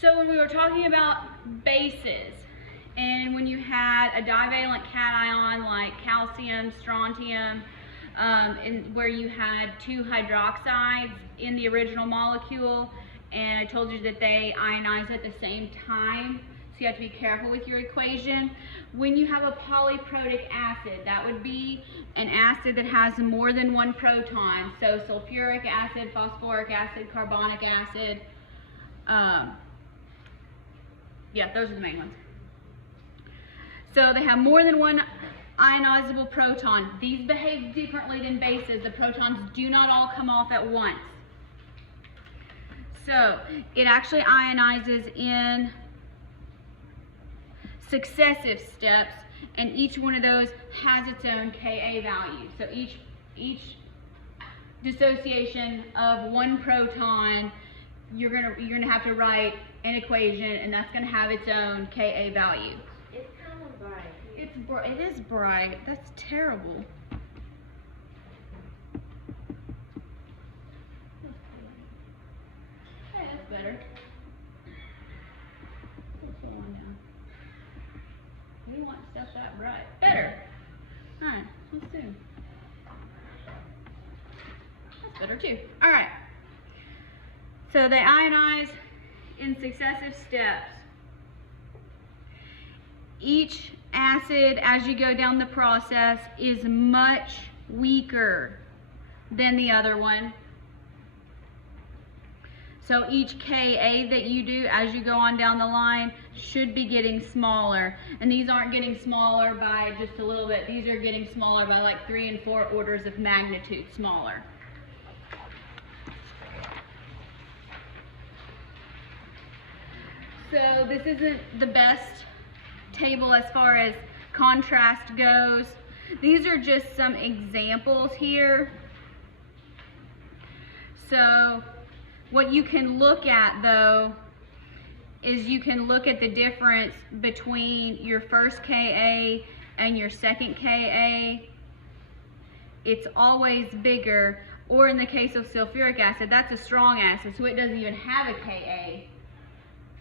So when we were talking about bases, and when you had a divalent cation like calcium, strontium, where you had two hydroxides in the original molecule, and I told you that they ionize at the same time, so you have to be careful with your equation. When you have a polyprotic acid, that would be an acid that has more than one proton, so sulfuric acid, phosphoric acid, carbonic acid. Yeah, those are the main ones. So they have more than one ionizable proton. These behave differently than bases. The protons do not all come off at once. So it actually ionizes in successive steps, and each one of those has its own Ka value. So each dissociation of one proton, you're gonna have to write an equation, and that's gonna have its own Ka value. It's kind of bright. It is bright. That's terrible. Hey, that's better. Let's go on down. We want stuff that bright. Better. All right, let's do. That's better too. All right. So they ionize in successive steps. Each acid, as you go down the process, is much weaker than the other one. So each Ka that you do as you go on down the line should be getting smaller. And these aren't getting smaller by just a little bit. These are getting smaller by like 3 and 4 orders of magnitude smaller. So this isn't the best table as far as contrast goes. These are just some examples here. So what you can look at though is you can look at the difference between your first Ka and your second Ka. It's always bigger, or in the case of sulfuric acid, that's a strong acid, so it doesn't even have a Ka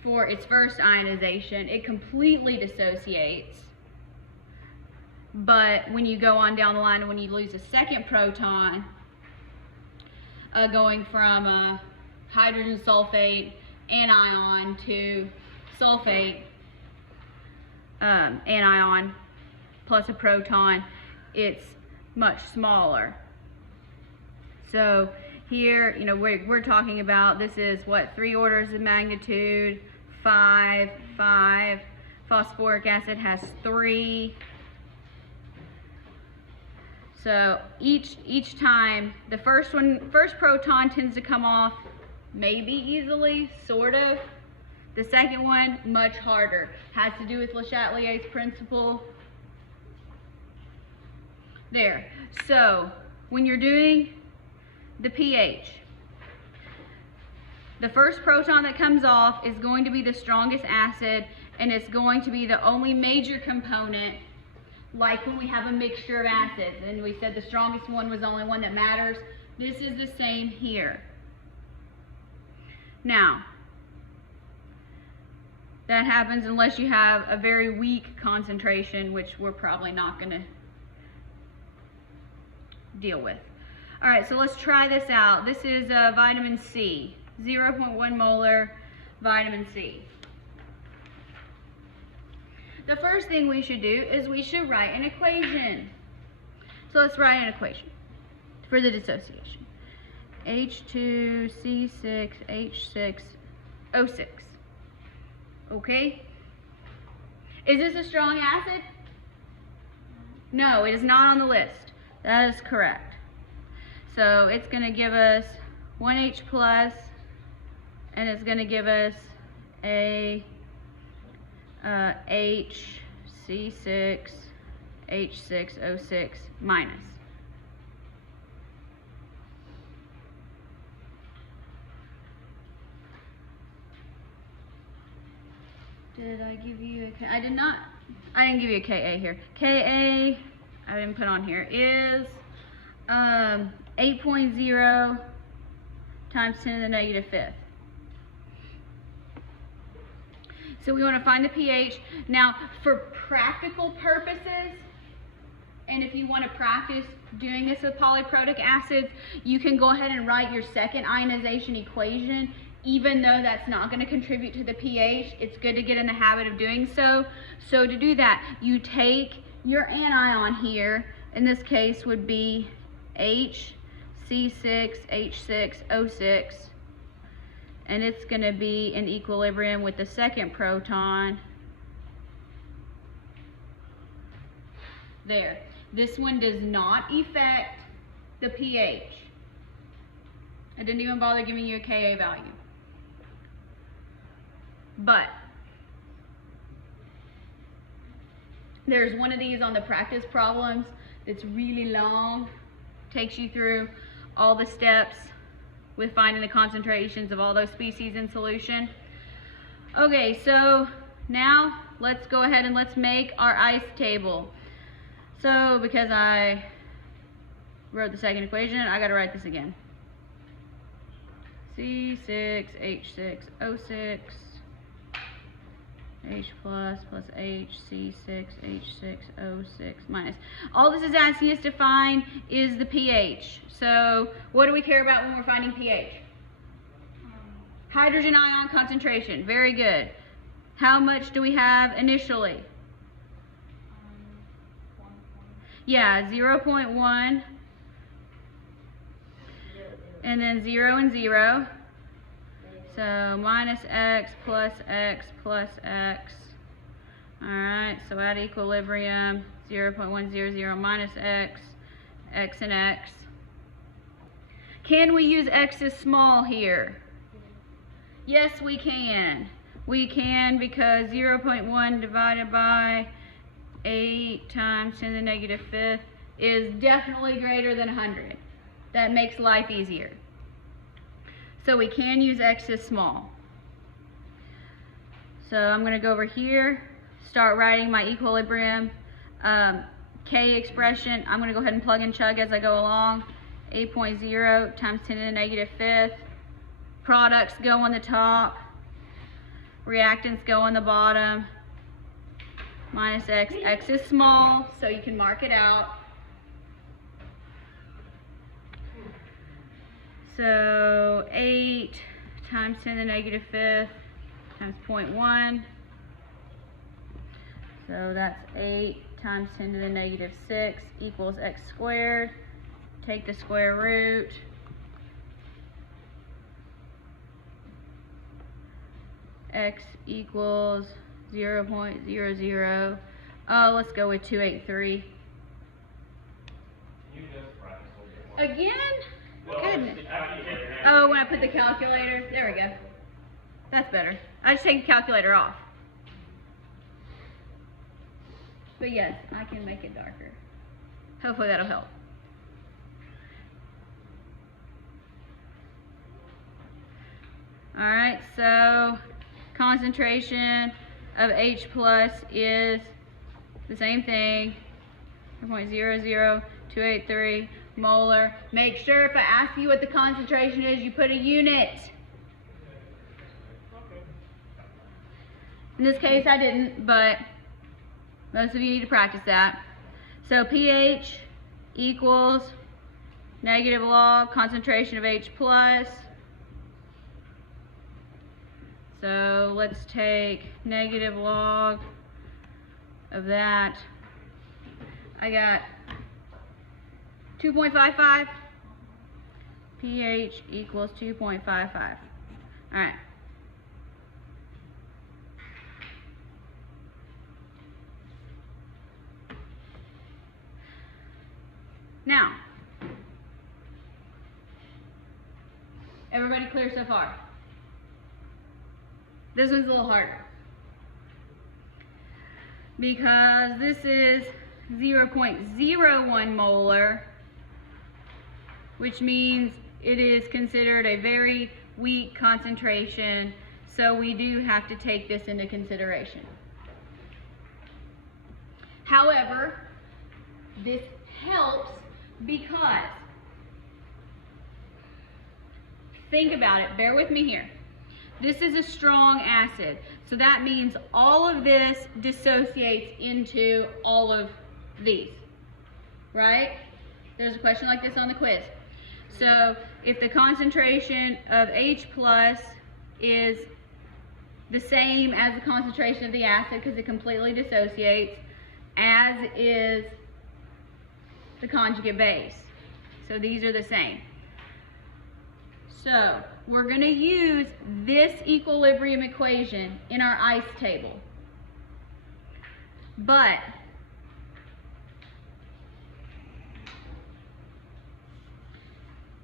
for its first ionization. It completely dissociates. But when you go on down the line and when you lose a second proton, going from hydrogen sulfate anion to sulfate anion plus a proton, it's much smaller. So here, you know, we're talking about, this is what, 3 orders of magnitude, 5. Phosphoric acid has 3. So each time, the first proton tends to come off maybe easily, sort of. The second one, much harder. Has to do with Le Chatelier's principle. There. So when you're doing the pH, the first proton that comes off is going to be the strongest acid, and it's going to be the only major component, like when we have a mixture of acids, and we said the strongest one was the only one that matters. This is the same here. Now, that happens unless you have a very weak concentration, which we're probably not going to deal with. All right, so let's try this out. This is vitamin C, 0.1 molar vitamin C. The first thing we should do is we should write an equation. So let's write an equation for the dissociation. H2C6H6O6. Okay? Is this a strong acid? No, it is not on the list. That is correct. So it's going to give us 1H plus, and it's going to give us a HC6H6O6 minus. Did I give you a K? I did not. I didn't give you a Ka here. Ka, I didn't put on here, is 8.0 times 10 to the negative 5th. So we want to find the pH. Now, for practical purposes, and if you want to practice doing this with polyprotic acids, you can go ahead and write your second ionization equation, even though that's not going to contribute to the pH. It's good to get in the habit of doing so. So to do that, you take your anion here, in this case would be HC6H6O6, and it's going to be in equilibrium with the second proton. There. This one does not affect the pH. I didn't even bother giving you a Ka value. But there's one of these on the practice problems that's really long, takes you through all the steps with finding the concentrations of all those species in solution. Okay, so now let's go ahead and let's make our ice table. So because I wrote the second equation, I gotta write this again. C6H6O6 H plus H C6H6O6 minus. All this is asking us to find is the pH. So what do we care about when we're finding pH? Hydrogen ion concentration. Very good. How much do we have initially? Yeah, 0.1. And then 0 and 0. So minus X plus X plus X. Alright, so at equilibrium, 0.100 minus X, X and X. Can we use X as small here? Yes, we can. We can because 0.1 divided by 8 times 10 to the negative 5th is definitely greater than 100. That makes life easier. So we can use X as small. So I'm going to go over here, start writing my equilibrium K expression. I'm going to go ahead and plug and chug as I go along. 8.0 times 10 to the negative 5th. Products go on the top. Reactants go on the bottom. Minus X. X is small, so you can mark it out. So 8 times 10 to the negative 5th times 0.1. So that's 8 times 10 to the negative 6 equals X squared. Take the square root. X equals 0.00. Oh, let's go with 283. Again? Goodness. Oh, when I put the calculator, there we go. That's better. I just take the calculator off. But yes, I can make it darker. Hopefully that'll help. Alright, so concentration of H plus is the same thing, 0.00283 molar. Make sure if I ask you what the concentration is, you put a unit. In this case I didn't, but most of you need to practice that. So pH equals negative log concentration of H plus. So let's take negative log of that. I got 2.55. pH equals 2.55. All right. Now, everybody clear so far? This one's a little harder because this is 0.01 molar, which means it is considered a very weak concentration, so we do have to take this into consideration. However, this helps because, think about it, bear with me here. This is a strong acid. So that means all of this dissociates into all of these, right? There's a question like this on the quiz. So if the concentration of H plus is the same as the concentration of the acid because it completely dissociates, as is the conjugate base. So these are the same. So we're going to use this equilibrium equation in our ice table. But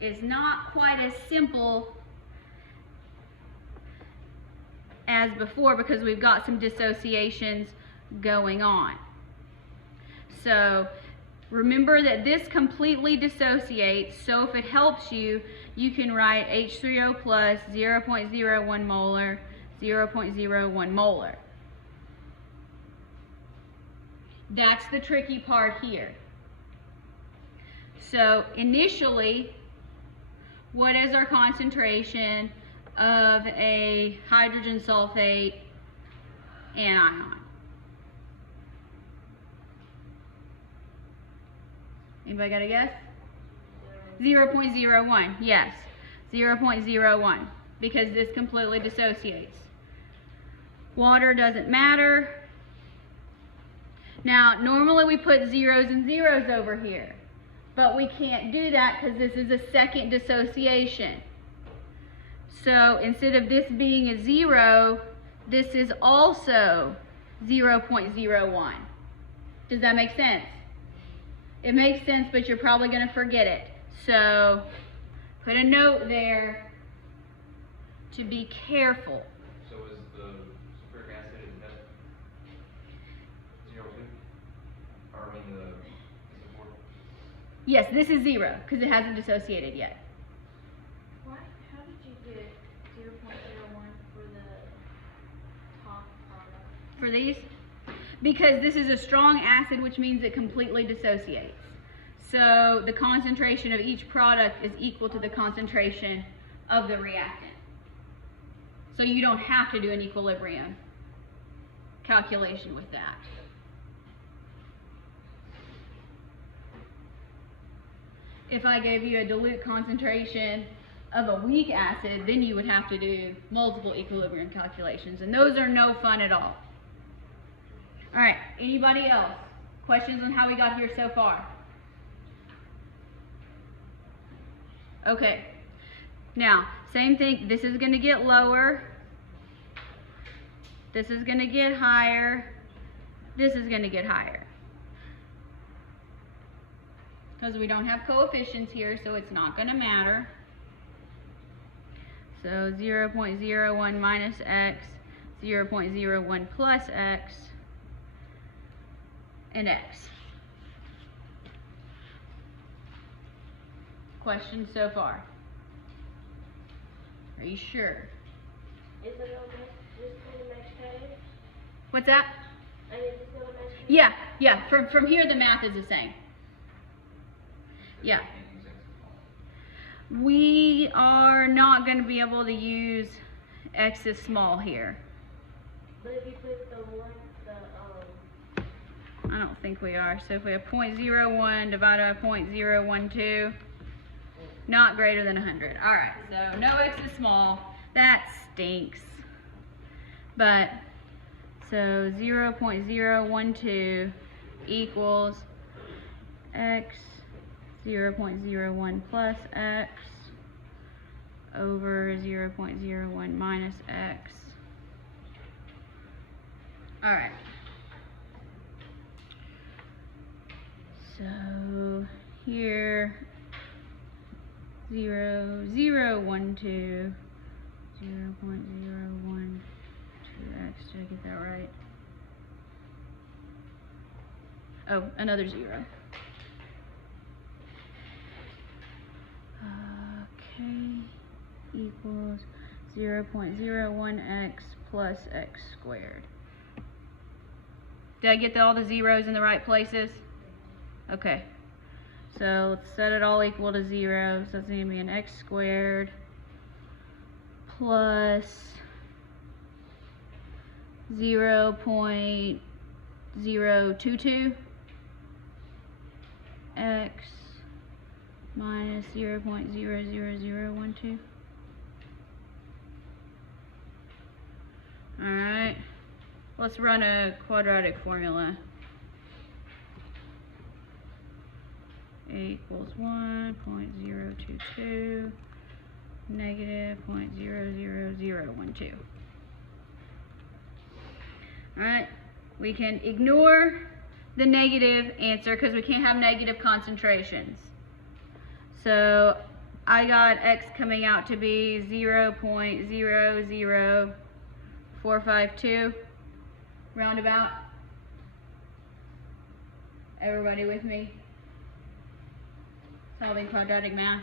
it's not quite as simple as before because we've got some dissociations going on. So remember that this completely dissociates, so if it helps you, you can write H3O plus 0.01 molar, 0.01 molar. That's the tricky part here. So initially, what is our concentration of a hydrogen sulfate anion? Anybody got a guess? 0.01, yes, 0.01, because this completely dissociates. Water doesn't matter. Now, normally we put zeros and zeros over here, but we can't do that because this is a second dissociation. So instead of this being a 0, this is also 0.01. Does that make sense? It makes sense, but you're probably going to forget it. So put a note there to be careful. So is the sulfuric acid, is that 0.2? Or I mean, is it 4? Yes, this is 0 because it hasn't dissociated yet. Why? How did you get 0.01 for the top product? For these? Because this is a strong acid, which means it completely dissociates. So the concentration of each product is equal to the concentration of the reactant. So you don't have to do an equilibrium calculation with that. If I gave you a dilute concentration of a weak acid, then you would have to do multiple equilibrium calculations, and those are no fun at all. All right, anybody else? Questions on how we got here so far? Okay, now, same thing, this is gonna get lower, this is gonna get higher, this is gonna get higher. Because we don't have coefficients here, so it's not gonna matter. So 0.01 minus x, 0.01 plus x, and x. Questions so far? Are you sure? Is it all just going to match code? What's that? And is it still a match code? Yeah. From here the math is the same. Yeah. We are not going to be able to use x is small here. But if you put the one, I don't think we are. So if we have 0.01 divided by 0.012, not greater than 100. All right, so no x is small. That stinks. But, so 0.012 equals x 0.01 plus x over 0.01 minus x. All right. So here 0.012 x. Did I get that right? Oh, another 0. Okay, equals 0.01x plus x squared. Did I get all the zeros in the right places? Okay, so let's set it all equal to 0. So it's going to be an x squared plus 0.022 x minus 0.00012. Alright, let's run a quadratic formula. A equals 1.022 negative 0.00012. Alright, we can ignore the negative answer because we can't have negative concentrations. So I got x coming out to be 0.00452 roundabout. Everybody with me? Solving quadratic math.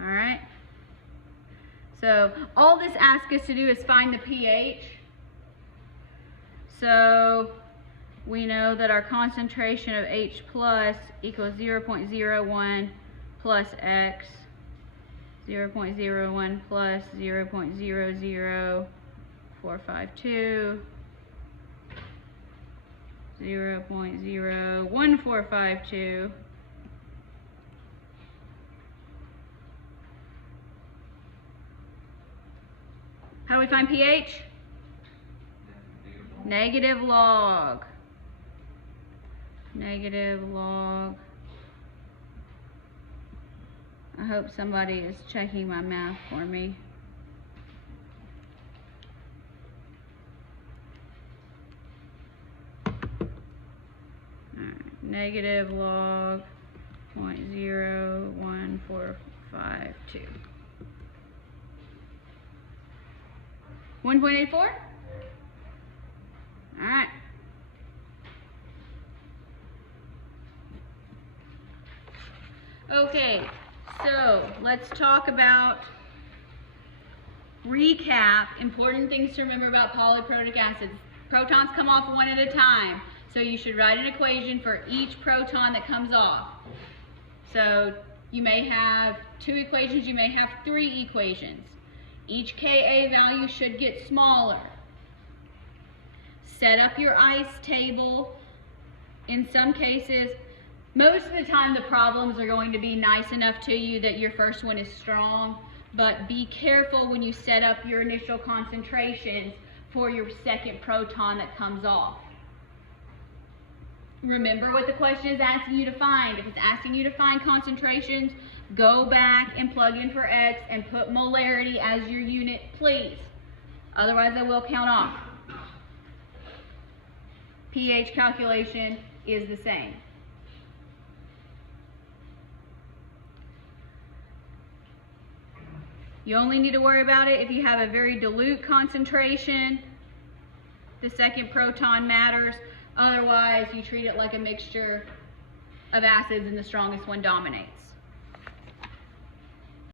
Alright. So all this asks us to do is find the pH. So we know that our concentration of H plus equals 0.01 plus X, 0.01 plus 0.00452, 0.01452, how do we find pH? Negative log. Negative log. I hope somebody is checking my math for me. Alright, negative log 0.01452. 1.84? Alright. Okay, so let's talk about, recap, important things to remember about polyprotic acids. Protons come off one at a time, so you should write an equation for each proton that comes off. So you may have 2 equations, you may have 3 equations. Each Ka value should get smaller. Set up your ice table. In some cases, most of the time the problems are going to be nice enough to you that your first one is strong, but be careful when you set up your initial concentrations for your second proton that comes off. Remember what the question is asking you to find. If it's asking you to find concentrations, go back and plug in for X and put molarity as your unit, please. Otherwise I will count off. pH calculation is the same. You only need to worry about it if you have a very dilute concentration. The second proton matters. Otherwise, you treat it like a mixture of acids and the strongest one dominates.